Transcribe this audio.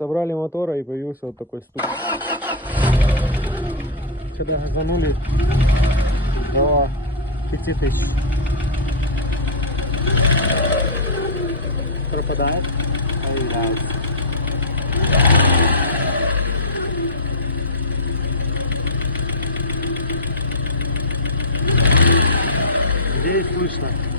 Собрали мотора и появился вот такой стук. Сюда газанули до 5000. Пропадает. Появляется. Здесь слышно.